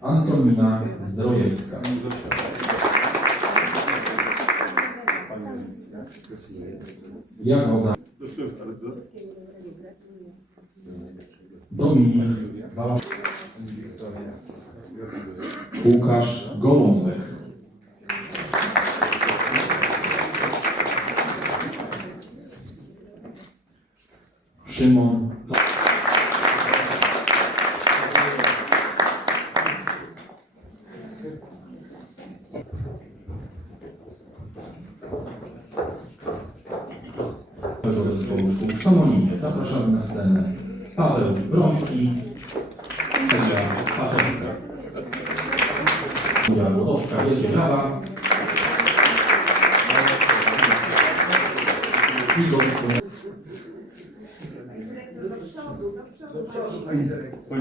Antonina Zdrojewska. Jagoda. Proszę bardzo. Dominik Łukasz Gołąbek. Szymon do zespołu szkół w Somolinie. Zapraszamy na scenę Paweł Wroński, Sędzia Paczewska, Julia Włodowska, wielkie brawa i gościu. Do przodu.